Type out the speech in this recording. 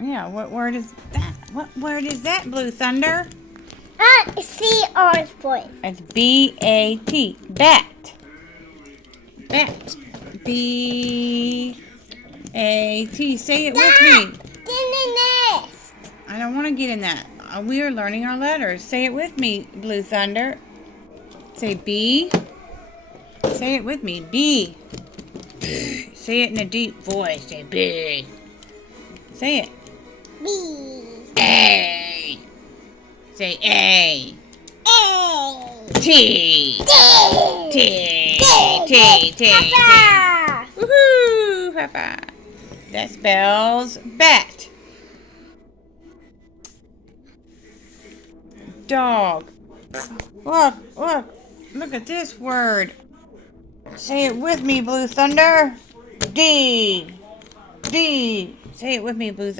Yeah, what word is that? What word is that, Blue Thunder? See orange boy. It's B-A-T. Bat. Bat. B-A-T. Say it with me. Get in the nest. I don't want to get in that. We are learning our letters. Say it with me, Blue Thunder. Say B. Say it with me. B. Say it in a deep voice. Say B. Say it. B. A. Say A. A. T. D. T. T. T. Papa. Woohoo! High five. That spells bat. Dog. Look, look. Look at this word. Say it with me, Blue Thunder. D. D. Say it with me, Blue Thunder.